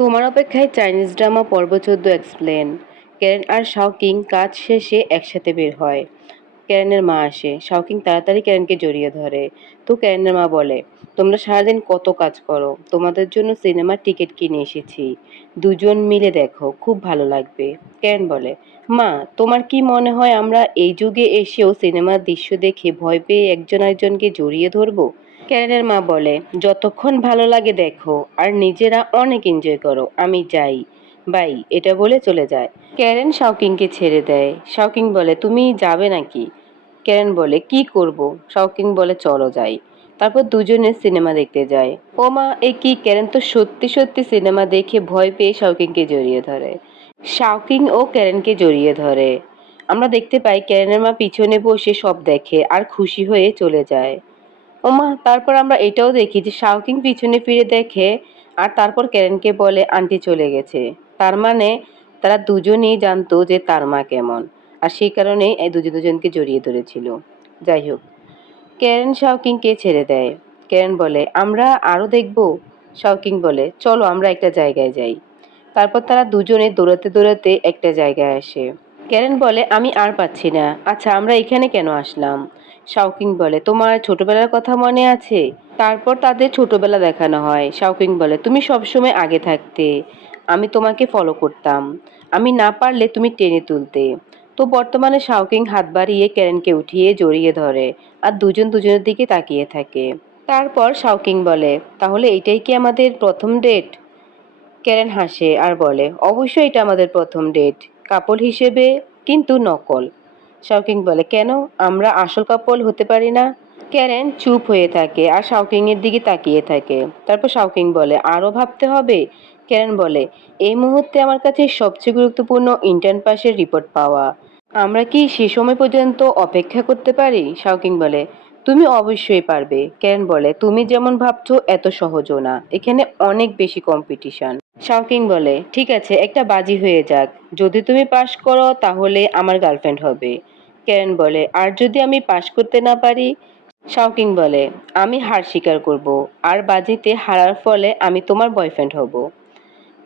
তোমার অপেক্ষায় Chinese drama পর্ব চোদ্দ এক্সপ্লেন। ক্যারেন আর শাওকিং কাজ শেষে একসাথে বের হয়। ক্যারেনের মা আসে। শাওকিং তাড়াতাড়ি ক্যারেনকে জড়িয়ে ধরে। তো ক্যারেনের মা বলে, তোমরা সারাদিন কত কাজ করো? তোমাদের জন্য সিনেমার টিকিট কিনে এসেছি। দুজন মিলে দেখো, খুব ভালো লাগবে। ক্যারেন বলে, মা, তোমার কি মনে হয় আমরা এই যুগে এসেও সিনেমার দৃশ্য দেখে ভয় পেয়ে একজন আরেকজনকে জড়িয়ে ধরবো? ক্যারেনের মা বলে, যতক্ষণ ভালো লাগে দেখো, আর নিজেরা অনেক এনজয় করো, আমি যাই। বাই এটা বলে চলে যায়। ক্যারেন শাওকিংকে ছেড়ে দেয়। শাওকিং বলে, তুমি যাবে নাকি? ক্যারেন বলে, কি করব? শাওকিং বলে, চলো যাই। তারপর দুজনে সিনেমা দেখতে যায়। ও মা এ কি? ক্যারেন তো সত্যি সত্যি সিনেমা দেখে ভয় পেয়ে শাওকিংকে জড়িয়ে ধরে। শাওকিং ও ক্যারেনকে জড়িয়ে ধরে। আমরা দেখতে পাই ক্যারেনের মা পিছনে বসে সব দেখে আর খুশি হয়ে চলে যায়। ওমা, তারপর আমরা এটাও দেখি যে শাওকিং পিছনে ফিরে দেখে আর তারপর ক্যারেনকে বলে, আন্টি চলে গেছে। তার মানে তারা দুজনেই জানতো যে তার মা কেমন। আর সেই কারণেই এই দুজন দুজনকে জড়িয়ে ধরেছিল। যাই হোক ক্যারেন শাওকিংকে ছেড়ে দেয়। ক্যারেন বলে, আমরা আরও দেখব? শাওকিং বলে, চলো, আমরা একটা জায়গায় যাই। তারপর তারা দুজনে দৌড়াতে দৌড়াতে একটা জায়গায় আসে। ক্যারেন বলে, আমি আর পাচ্ছি না। আচ্ছা আমরা এখানে কেন আসলাম? শাওকিং বলে। তোমার ছোটবেলার কথা মনে আছে? তারপর তাদের ছোটবেলা দেখানো হয়। শাওকিং বলে, তুমি সবসময় আগে থাকতে। আমি তোমাকে ফলো করতাম। আমি না পারলে তুমি টেনে তুলতে। তো বর্তমানে শাওকিং হাত বাড়িয়ে ক্যারেনকে উঠিয়ে জড়িয়ে ধরে আর দুজন দুজনের দিকে তাকিয়ে থাকে। তারপর শাওকিং বলে, তাহলে এটাই কি আমাদের প্রথম ডেট ক্যারেন হাসে আর বলে, অবশ্যই এটা আমাদের প্রথম ডেট কাপল হিসেবে কিন্তু নকল। শাওকিং বলে, কেন? আমরা আসল কাপল হতে পারি না? ক্যারেন চুপ হয়ে থাকে আর শাওকিং এর দিকে তাকিয়ে থাকে। তারপর শাওকিং বলে আরও ভাবতে হবে? ক্যারেন বলে, এই মুহূর্তে আমার কাছে সবচেয়ে গুরুত্বপূর্ণ ইন্টার্ন পাসের রিপোর্ট পাওয়া। আমরা কি সে সময় পর্যন্ত অপেক্ষা করতে পারি? শাওকিং বলে তুমি অবশ্যই পারবে। ক্যারেন বলে, তুমি যেমন ভাবছ, এত সহজও না। এখানে অনেক বেশি কম্পিটিশন শাওকিং বলে, ঠিক আছে, একটা বাজি হয়ে যাক। যদি তুমি পাশ করো, তাহলে আমার গার্লফ্রেন্ড হবে। ক্যারেন বলে, আর যদি আমি পাশ করতে না পারি? শাওকিং বলে, আমি হার স্বীকার করব। আর বাজিতে হারার ফলে আমি তোমার বয়ফ্রেন্ড হব।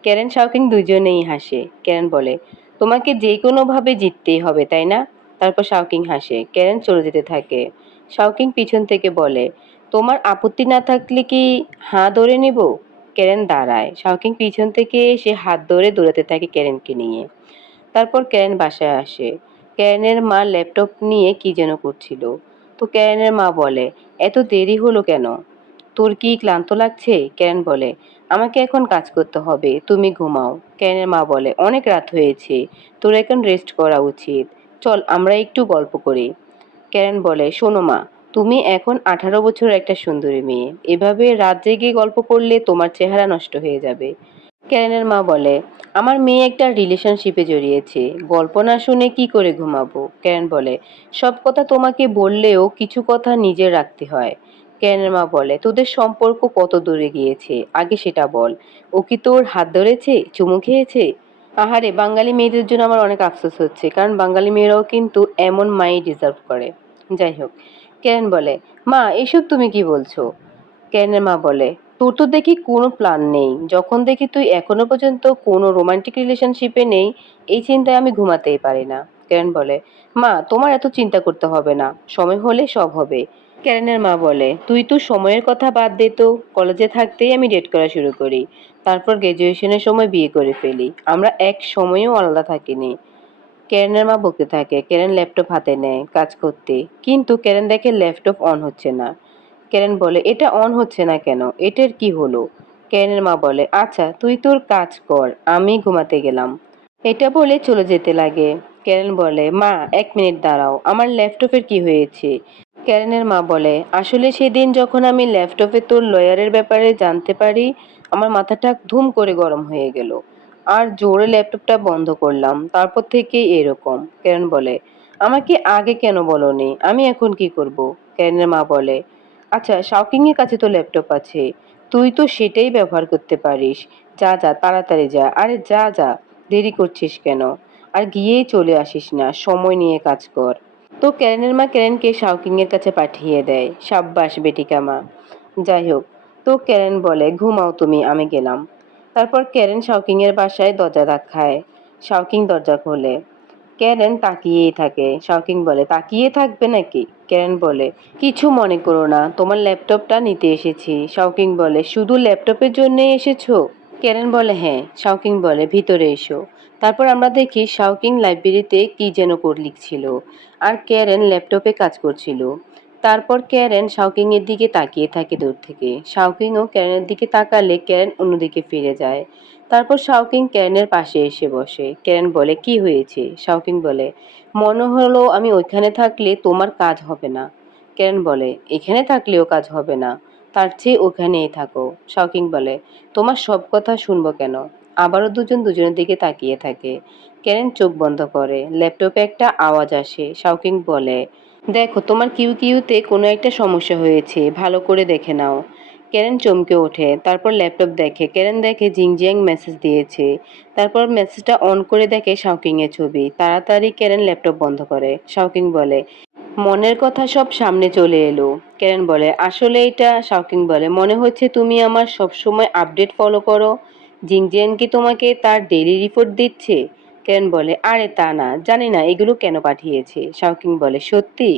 ক্যারেন শাওকিং দুজনেই হাসে। ক্যারেন বলে, তোমাকে যে কোনোভাবে জিততেই হবে, তাই না? তারপর শাওকিং হাসে। ক্যারেন চলে যেতে থাকে। শাওকিং পিছন থেকে বলে, তোমার আপত্তি না থাকলে কি হাঁ ধরে নেব? ক্যারেন দাঁড়ায়। শাওকিং পিছন থেকে সে হাত ধরে দৌড়াতে থাকে ক্যারেনকে নিয়ে। তারপর ক্যারেন বাসায় আসে। ক্যারেনের মা ল্যাপটপ নিয়ে কি যেন করছিল। তো ক্যারেনের মা বলে, এত দেরি হলো কেন? তোর কি ক্লান্ত লাগছে? ক্যারেন বলে, আমাকে এখন কাজ করতে হবে, তুমি ঘুমাও। ক্যারেনের মা বলে, অনেক রাত হয়েছে, তোর এখন রেস্ট করা উচিত। চল, আমরা একটু গল্প করি। ক্যারেন বলে? শোনো মা, তুমি এখন আঠারো বছর একটা সুন্দরী মেয়ে। এভাবে রাত জেগে গল্প করলে তোমার চেহারা নষ্ট হয়ে যাবে। ক্যারেনের মা বলে, আমার মেয়ে একটা রিলেশনশিপে জড়িয়েছে। গল্প না শুনে কি করে ঘুমাবো? ক্যারেন বলে, সব কথা তোমাকে বললেও কিছু কথা নিজের রাখতে হয়। ক্যারেনের মা বলে, তোদের সম্পর্ক কত দূরে গিয়েছে? আগে সেটা বল। ও কি তোর হাত ধরেছে? চুমু খেয়েছে? আহারে, বাঙালি মেয়েদের জন্য আমার অনেক আফসোস হচ্ছে, কারণ বাঙালি মেয়েরাও কিন্তু এমন মাই ডিজার্ভ করে। যাই হোক ক্যারেন বলে, মা, এসব তুমি কি বলছো? ক্যারেনের মা বলে, তোর তো দেখি কোনো প্ল্যান নেই। যখন দেখি তুই এখনও পর্যন্ত কোনো রোমান্টিক রিলেশনশিপে নেই, এই চিন্তায় আমি ঘুমাতেই পারি না। ক্যারেন বলে, মা, তোমার এত চিন্তা করতে হবে না। সময় হলে সব হবে। ক্যারেনের মা বলে, তুই তো সময়ের কথা বাদ দে তো। কলেজে থাকতেই আমি ডেট করা শুরু করি। তারপর গ্র্যাজুয়েশনের সময় বিয়ে করে ফেলি। আমরা এক সময়ও আলাদা থাকিনি। ক্যারেনের মা বকতে থাকে ক্যারেন ল্যাপটপ হাতে নেয়, কাজ করতে। কিন্তু ক্যারেন দেখে ল্যাপটপ অন হচ্ছে না। ক্যারেন বলে, এটা অন হচ্ছে না কেন? এটার কি হলো? ক্যারেনের মা বলে আচ্ছা তুই তোর কাজ কর, আমি ঘুমাতে গেলাম। এটা বলে চলে যেতে লাগে। ক্যারেন বলে, মা, এক মিনিট দাঁড়াও, আমার ল্যাপটপের কি হয়েছে? ক্যারেনের মা বলে, আসলে সেদিন যখন আমি ল্যাপটপে তোর লয়ারের ব্যাপারে জানতে পারি, আমার মাথাটা ধুম করে গরম হয়ে গেল। আর জোরে ল্যাপটপটা বন্ধ করলাম। তারপর থেকে এরকম। ক্যারেন বলে, আমাকে আগে কেন বলনি? আমি এখন কি করব? ক্যারেনের মা বলে আচ্ছা শাওকিং এর কাছে তো ল্যাপটপ আছে। তুই তো সেটাই ব্যবহার করতে পারিস। যা যা, তাড়াতাড়ি যা। আরে, যা যা, দেরি করছিস কেন? আর গিয়েই চলে আসিস না। সময় নিয়ে কাজ কর। তো ক্যারেনের মা ক্যারেনকে শাওকিং এর কাছে পাঠিয়ে দেয়। সাব্বাস, বেটিকা মা। যাই হোক, তো ক্যারেন বলে, ঘুমাও তুমি, আমি গেলাম। তারপর ক্যারেন শাওকিংয়ের বাসায় দরজা ধাক্কায় শাওকিং দরজা খোলে। ক্যারেন তাকিয়েই থাকে। শাওকিং বলে, তাকিয়ে থাকবে নাকি? ক্যারেন বলে, কিছু মনে করো না, তোমার ল্যাপটপটা নিতে এসেছি। শাওকিং বলে, শুধু ল্যাপটপের জন্যই এসেছ? ক্যারেন বলে হ্যাঁ। শাওকিং বলে, ভিতরে এসো। তারপর আমরা দেখি শাওকিং লাইব্রেরিতে কি যেন কোড লিখছিল। আর ক্যারেন ল্যাপটপে কাজ করছিল। তারপর ক্যারেন শাওকিংয়ের দিকে তাকিয়ে থাকে দূর থেকে। শাওকিংও ক্যারেনের দিকে তাকালে ক্যারেন অন্যদিকে ফিরে যায়। তারপর শাওকিং ক্যারেনের পাশে এসে বসে। ক্যারেন বলে, কি হয়েছে? শাওকিং বলে, মনে হলো আমি ওইখানে থাকলে তোমার কাজ হবে না। ক্যারেন বলে, এখানে থাকলেও কাজ হবে না, তার চেয়ে ওখানেই থাকো। শাওকিং বলে, তোমার সব কথা শুনব কেন? আবারও দুজন দুজনের দিকে তাকিয়ে থাকে। ক্যারেন চোখ বন্ধ করে, ল্যাপটপে একটা আওয়াজ আসে। শাওকিং বলে দেখো, তোমার কিউ কিউতে কোনো একটা সমস্যা হয়েছে, ভালো করে দেখে নাও। ক্যারেন চমকে ওঠে, তারপর ল্যাপটপ দেখে। ক্যারেন দেখে জিংজিয়াং মেসেজ দিয়েছে। তারপর মেসেজটা অন করে দেখে শাওকিংয়ের ছবি। তাড়াতাড়ি ক্যারেন ল্যাপটপ বন্ধ করে। শাউকিং বলে, মনের কথা সব সামনে চলে এলো। ক্যারেন বলে, আসলে এটা, শাওকিং বলে, মনে হচ্ছে তুমি আমার সবসময় আপডেট ফলো করো। জিংজিয়াং কি তোমাকে তার ডেইলি রিপোর্ট দিচ্ছে? ক্যারেন বলে, আরে তা না, জানি না, এগুলো কেন পাঠিয়েছে? শাওকিং বলে, সত্যি?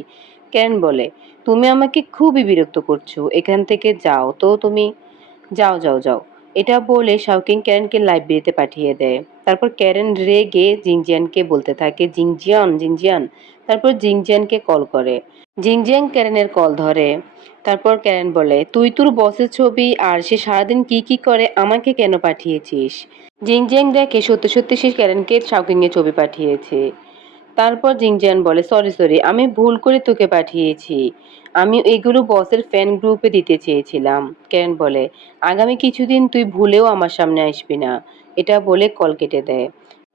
কেন বলে, তুমি আমাকে খুবই বিরক্ত করছ, এখান থেকে যাও তো তুমি, যাও যাও যাও। এটা বলে শাওকিং ক্যারেনকে লাইব্রেরিতে পাঠিয়ে দেয়। তারপর ক্যারেন রেগে জিংজিয়ানকে বলতে থাকে, জিংজিয়ান জিংজিয়ান। তারপর জিংজিয়ানকে কল করে। জিংজিয়ান ক্যারেনের কল ধরে। তারপর ক্যারেন বলে, তুই তোর বসের ছবি আর সে সারাদিন কি কি করে আমাকে কেন পাঠিয়েছিস? জিংজিয়াং দেখে সত্যি সত্যি সে ক্যারেনকে শাওকিংয়ের ছবি পাঠিয়েছে। তারপর জিংজিয়ান বলে, সরি সরি, আমি ভুল করে তোকে পাঠিয়েছি। আমি এগুলো বসের ফ্যান গ্রুপে দিতে চেয়েছিলাম। ক্যারেন বলে, আগামী কিছুদিন তুই ভুলেও আমার সামনে আসবি না। এটা বলে কল কেটে দেয়।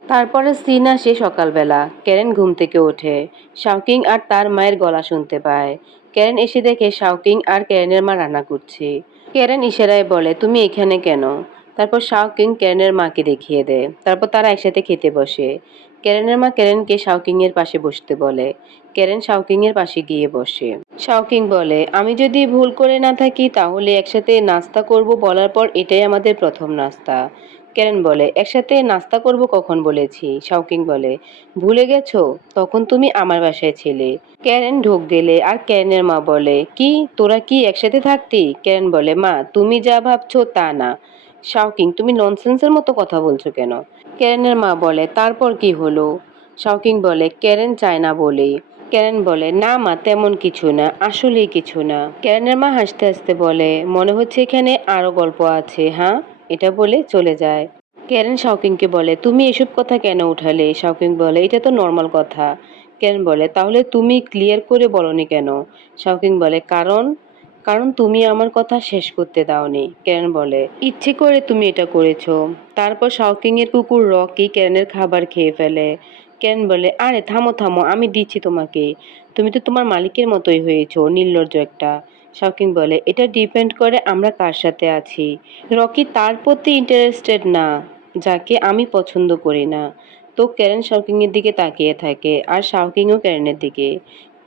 তারপরে সিন আসে সকালবেলা। ক্যারেন ঘুম থেকে ওঠে। শাওকিং আর তার মায়ের গলা শুনতে পায়। ক্যারেন এসে দেখে শাওকিং আর ক্যারেনের মা রান্না করছে। ক্যারেন ইশারায় বলে, তুমি এখানে কেন? তারপর শাওকিং ক্যারেনের মাকে দেখিয়ে দেয়। তারপর তারা একসাথে খেতে বসে। ক্যারেনের মা ক্যারেনকে শাওকিংয়ের পাশে বসতে বলে। ক্যারেন শাওকিংয়ের পাশে গিয়ে বসে। শাওকিং বলে, আমি যদি ভুল করে না থাকি, তাহলে একসাথে নাস্তা করব বলার পর এটাই আমাদের প্রথম নাস্তা। ক্যারেন বলে, একসাথে নাস্তা করব কখন? বলেছি। শাওকিং বলে, ভুলে গেছো? তখন তুমি আমার বাসায় ছিলে। ক্যারেন ঢোক গেলে, আর ক্যারেনের মা বলে, কি? তোরা কি একসাথে থাকতি? ক্যারেন বলে, মা, তুমি যা ভাবছ তা না। শাওকিং তুমি ননসেন্সের মতো কথা বলছো কেন? ক্যারেনের মা বলে, তারপর কি হলো? শাওকিং বলে ক্যারেন চায় না বলেই ক্যারেন বলে, না মা, তেমন কিছু না, আসলেই কিছু না। ক্যারেনের মা হাসতে হাসতে বলে, মনে হচ্ছে এখানে আরও গল্প আছে হ্যাঁ? এটা বলে চলে যায়। ক্যারেন শাওকিংকে বলে, তুমি এসব কথা কেন উঠালে? শাওকিং বলে, এটা তো নর্মাল কথা। ক্যারেন বলে, তাহলে তুমি ক্লিয়ার করে বলনি কেন? শাওকিং বলে, কারণ কারণ তুমি আমার কথা শেষ করতে দাওনি। ক্যারেন বলে, ইচ্ছে করে তুমি এটা করেছ। তারপর শাওকিং এর কুকুর রকি ক্যারেনের খাবার খেয়ে ফেলে। ক্যারেন বলে, আরে, থামো থামো, আমি দিচ্ছি তোমাকে। তুমি তো তোমার মালিকের মতোই হয়েছো, নির্লজ্জ একটা। শাওকিং বলে, এটা ডিপেন্ড করে আমরা কার সাথে আছি। রকি তার প্রতি ইন্টারেস্টেড না, যাকে আমি পছন্দ করি না। তো ক্যারেন শাওকিংয়ের দিকে তাকিয়ে থাকে, আর শাওকিংও ক্যারেনের দিকে।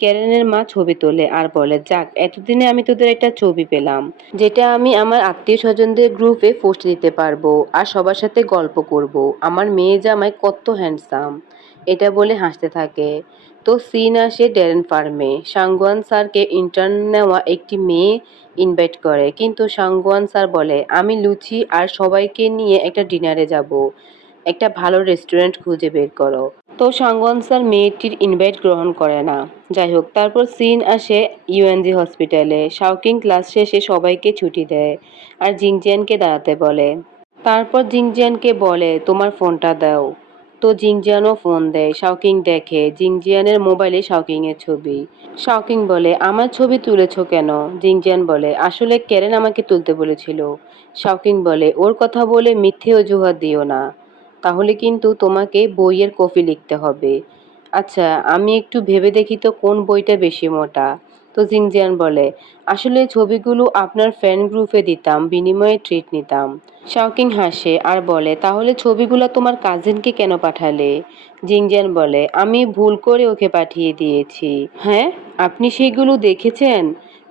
ক্যারেনের মা ছবি তোলে আর বলে, যাক, এতদিনে আমি তোদের একটা ছবি পেলাম, যেটা আমি আমার আত্মীয় স্বজনদের গ্রুপে পোস্ট দিতে পারব আর সবার সাথে গল্প করব। আমার মেয়ে জামাই কত হ্যান্ডসাম এটা বলে হাসতে থাকে। তো সিন আসে ড্যারেন ফার্মে। সাংগুয়ান স্যারকে ইন্টার্ন নেওয়া একটি মেয়ে ইনভাইট করে। কিন্তু সাংগুয়ান স্যার বলে, আমি লুচি আর সবাইকে নিয়ে একটা ডিনারে যাব। একটা ভালো রেস্টুরেন্ট খুঁজে বের করো। তো সাংগন স্যার মেয়েটির ইনভাইট গ্রহণ করে না। যাই হোক, তারপর সিন আসে ইউএনজি হসপিটালে শাওকিং ক্লাস শেষে সবাইকে ছুটি দেয় আর জিংজিয়ানকে দাঁড়াতে বলে। তারপর জিংজিয়ানকে বলে, তোমার ফোনটা দাও। তো জিংজিয়ানও ফোন দেয় শাওকিং দেখে। জিংজিয়ানের মোবাইলে শাওকিংয়ের ছবি। শাওকিং বলে, আমার ছবি তুলেছো কেন? জিংজিয়ান বলে, আসলে ক্যারেন আমাকে তুলতে বলেছিল। শাওকিং বলে, ওর কথা বলে মিথ্যে অজুহাত দিও না। তাহলে কিন্তু তোমাকে বইয়ের কপি লিখতে হবে। আচ্ছা আমি একটু ভেবে দেখি তো কোন বইটা বেশি মোটা। তো জিংজিয়ান বলে, আসলে ছবিগুলো আপনার ফ্যান গ্রুপে দিতাম, বিনিময়ে ট্রিট নিতাম। শাওকিং হাসে আর বলে, তাহলে ছবিগুলো তোমার কাজিনকে কেন পাঠালে? জিংজিয়ান বলে, আমি ভুল করে ওকে পাঠিয়ে দিয়েছি। হ্যাঁ? আপনি সেগুলো দেখেছেন?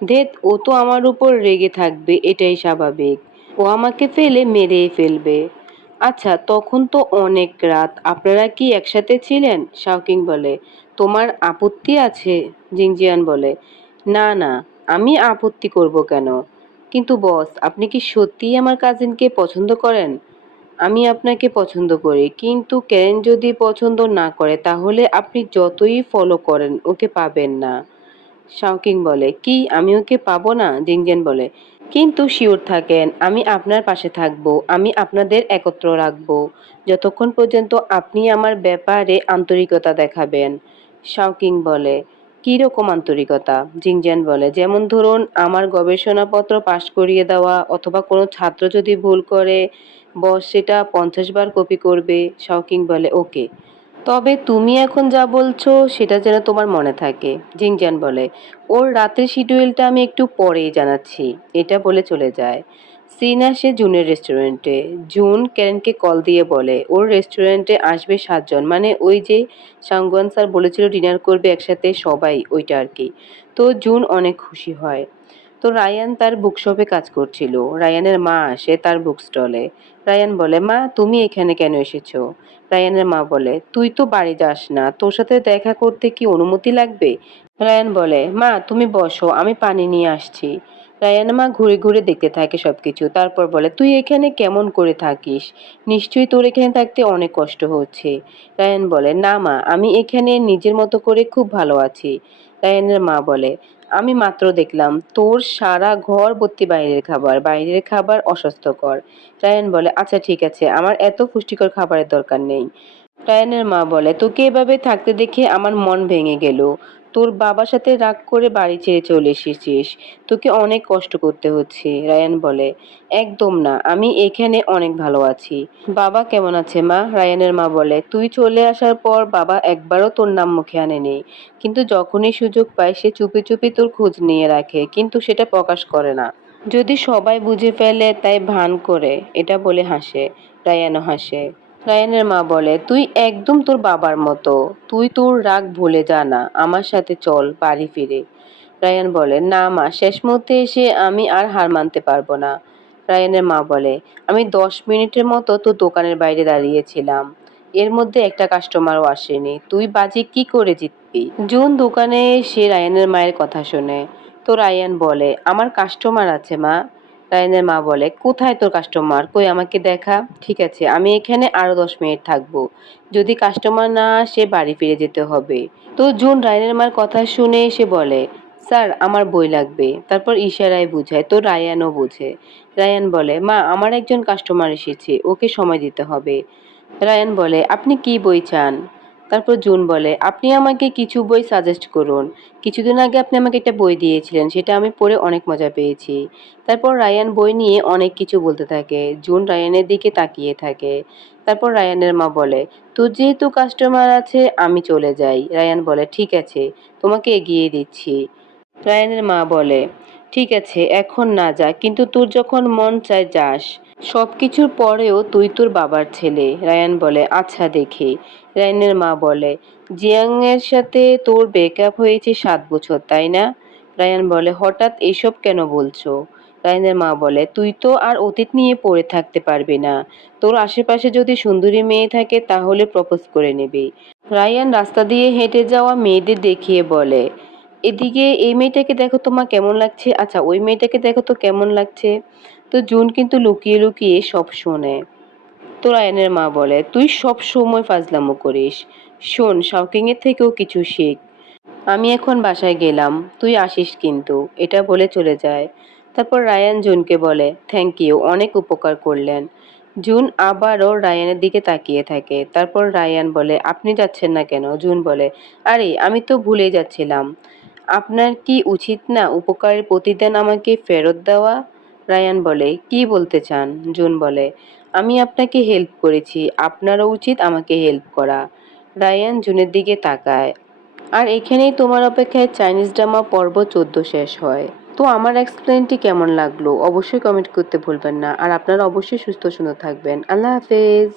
ধেত ও তো আমার উপর রেগে থাকবে, এটাই স্বাভাবিক। ও আমাকে ফেলে মেরেই ফেলবে। আচ্ছা তখন তো অনেক রাত। আপনারা কি একসাথে ছিলেন? শাওকিং বলে। তোমার আপত্তি আছে? জিংজিয়ান বলে। না না, আমি আপত্তি করব কেন? কিন্তু বস, আপনি কি সত্যিই আমার কাজিনকে পছন্দ করেন? আমি আপনাকে পছন্দ করি, কিন্তু ক্যারেন যদি পছন্দ না করে, তাহলে আপনি যতই ফলো করেন, ওকে পাবেন না। শাওকিং বলে, কি? আমি ওকে পাবো না? জিংজেন বলে কিন্তু শিওর থাকেন, আমি আপনার পাশে থাকব, আমি আপনাদের একত্র রাখব। যতক্ষণ পর্যন্ত আপনি আমার ব্যাপারে আন্তরিকতা দেখাবেন, শাওকিং বলে। কী রকম আন্তরিকতা? জিংজেন বলে, যেমন ধরুন, আমার গবেষণাপত্র পাশ করিয়ে দেওয়া, অথবা কোনো ছাত্র যদি ভুল করে, বস সেটা পঞ্চাশ বার কপি করবে, শাওকিং বলে ওকে তবে তুমি এখন যা বলছো, সেটা যেন তোমার মনে থাকে জিংজান বলে। ওর রাতের শিডিউলটা আমি একটু পরেই জানাচ্ছি, এটা বলে চলে যায়। সিন আসে জুনের রেস্টুরেন্টে। জুন ক্যারেনকে কল দিয়ে বলে, ওর রেস্টুরেন্টে আসবে সাতজন মানে ওই যে সাংগুয়ান স্যার বলেছিল, ডিনার করবে একসাথে সবাই, ওইটা আর কি। তো জুন অনেক খুশি হয়। তো রায়ান তার বুকশপে কাজ করছিল। রায়ানের মা আসে তার বুক স্টলে রায়ান বলে, মা, তুমি এখানে কেন এসেছ? রায়ানের মা বলে, তুই তো বাড়ি যাস না, তোর সাথে দেখা করতে কি অনুমতি লাগবে? রায়ান বলে, মা, তুমি বসো, আমি পানি নিয়ে আসছি। রায়ান মা ঘুরে ঘুরে দেখতে থাকে সবকিছু, তারপর বলে, তুই এখানে কেমন করে থাকিস? নিশ্চয়ই তোর এখানে থাকতে অনেক কষ্ট হচ্ছে। রায়ান বলে, না মা, আমি এখানে নিজের মতো করে খুব ভালো আছি। রায়ানের মা বলে আমি মাত্র দেখলাম, তোর সারা ঘর ভর্তি বাইরের খাবার বাইরের খাবার অস্বাস্থ্যকর। রায়ান বলে আচ্ছা ঠিক আছে, আমার এত পুষ্টিকর খাবারের দরকার নেই। রায়ানের মা বলে, তোকে এভাবে থাকতে দেখে আমার মন ভেঙে গেল। তোর বাবার সাথে রাগ করে বাড়ি ছেড়ে চলে এসেছিস। তোকে অনেক কষ্ট করতে হচ্ছে, রায়ান বলে। একদম না, আমি এখানে অনেক ভালো আছি। বাবা কেমন আছে মা? রায়ানের মা বলে, তুই চলে আসার পর বাবা একবারও তোর নাম মুখে আনেনি। কিন্তু যখনই সুযোগ পায়, সে চুপি চুপি তোর খোঁজ নিয়ে রাখে, কিন্তু সেটা প্রকাশ করে না। যদি সবাই বুঝে ফেলে, তাই ভান করে, এটা বলে হাসে, রায়ানও হাসে। রায়ানের মা বলে, তুই একদম তোর বাবার মতো। তুই তোর রাগ ভুলে যা না, আমার সাথে চল, বাড়ি ফিরে। রায়ান বলে, না মা, শেষ মুহূর্তে এসে আমি আর হার মানতে পারব না। রায়ানের মা বলে, আমি দশ মিনিটের মতো তোর দোকানের বাইরে দাঁড়িয়েছিলাম। এর মধ্যে একটা কাস্টমারও আসেনি। তুই বাজে কি করে জিতবি? জুন দোকানে এসে রায়ানের মায়ের কথা শোনে। তো রায়ান বলে, আমার কাস্টমার আছে মা। রায়ানের মা বলে, কোথায় তোর কাস্টমার কই, আমাকে দেখা? ঠিক আছে, আমি এখানে আরও দশ মিনিট থাকব। যদি কাস্টমার না আসে, বাড়ি ফিরে যেতে হবে। তো জুন রায়ানের মার কথা শুনে এসে বলে, স্যার, আমার বই লাগবে। তারপর ইশারায় বুঝায়, তো রায়ানও বুঝে। রায়ান বলে, মা, আমার একজন কাস্টমার এসেছে, ওকে সময় দিতে হবে। রায়ান বলে, আপনি কি বই চান? তারপর জুন বলে, আপনি আমাকে কিছু বই সাজেস্ট করুন। কিছুদিন আগে আপনি আমাকে একটা বই দিয়েছিলেন, সেটা আমি পড়ে অনেক মজা পেয়েছি। তারপর রায়ান বই নিয়ে অনেক কিছু বলতে থাকে। জুন রায়ানের দিকে তাকিয়ে থাকে। তারপর রায়ানের মা বলে, তোর যেহেতু কাস্টমার আছে, আমি চলে যাই। রায়ান বলে, ঠিক আছে, তোমাকে এগিয়ে দিচ্ছি। রায়ানের মা বলে ঠিক আছে, এখন না যা, কিন্তু তোর যখন মন চায় যাস। সব কিছুর পরেও তুই তোর বাবার ছেলে, রায়ান বলে আচ্ছা দেখি। রায়ানের মা বলে, জিয়াংয়ের সাথে তোর ব্রেকআপ হয়েছে সাত বছর, তাই না? রায়ান বলে, হঠাৎ এসব কেন বলছো? রায়ানের মা বলে, তুই তো আর অতীত নিয়ে পড়ে থাকতে পারবি না। তোর আশেপাশে যদি সুন্দরী মেয়ে থাকে, তাহলে প্রপোজ করে নেবে। রায়ান রাস্তা দিয়ে হেঁটে যাওয়া মেয়েদের দেখিয়ে বলে এদিকে এই মেয়েটাকে দেখো তোমার কেমন লাগছে? আচ্ছা ওই মেয়েটাকে দেখো তো কেমন লাগছে? তো জুন কিন্তু লুকিয়ে লুকিয়ে সব শোনে। তো রায়ানের মা বলে, তুই সব সময় ফাজলামো করিস। শোন শাওকিংয়ের থেকেও কিছু শেখ। আমি এখন বাসায় গেলাম, তুই আসিস কিন্তু। এটা বলে চলে যায়। তারপর রায়ান জুনকে বলে থ্যাংক ইউ অনেক উপকার করলেন। জুন আবারও রায়ানের দিকে তাকিয়ে থাকে। তারপর রায়ান বলে, আপনি যাচ্ছেন না কেন? জুন বলে, আরে, আমি তো ভুলে যাচ্ছিলাম। আপনার কি উচিত না উপকারের প্রতিদান আমাকে ফেরত দেওয়া? রায়ান বলে, কি বলতে চান? জুন বলে, আমি আপনাকে হেল্প করেছি, আপনারও উচিত আমাকে হেল্প করা। রায়ান জুনের দিকে তাকায়, আর এখানেই তোমার অপেক্ষায় চাইনিজ ড্রামা পর্ব চোদ্দ শেষ হয়। তো আমার এক্সপ্লেনটি কেমন লাগল? অবশ্যই কমেন্ট করতে ভুলবেন না, আর আপনারা অবশ্যই সুস্থ সুন্দর থাকবেন। আল্লাহ হাফেজ!